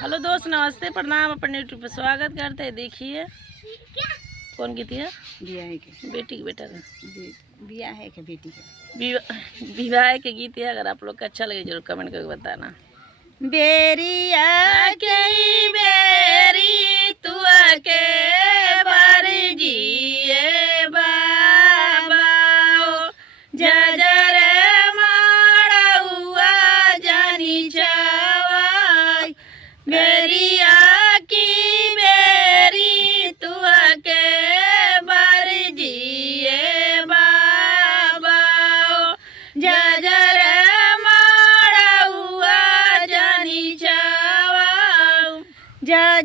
हेलो दोस्त, नमस्ते, प्रणाम। अपने यूट्यूब पर स्वागत करते हैं। देखिए कौन की थी बियाह के बेटी की बेटा का बियाह के बेटी का विवाह के गीत है। अगर आप लोग को अच्छा लगे जरूर कमेंट करके बताना। बेरिया के बेरी तू के बरजिए बाबा जजर माड़ुआ जानी छवाई बेरिया की बेरी तू के बरजिए बाबा जजर माड़ुआ जानी छवाई जा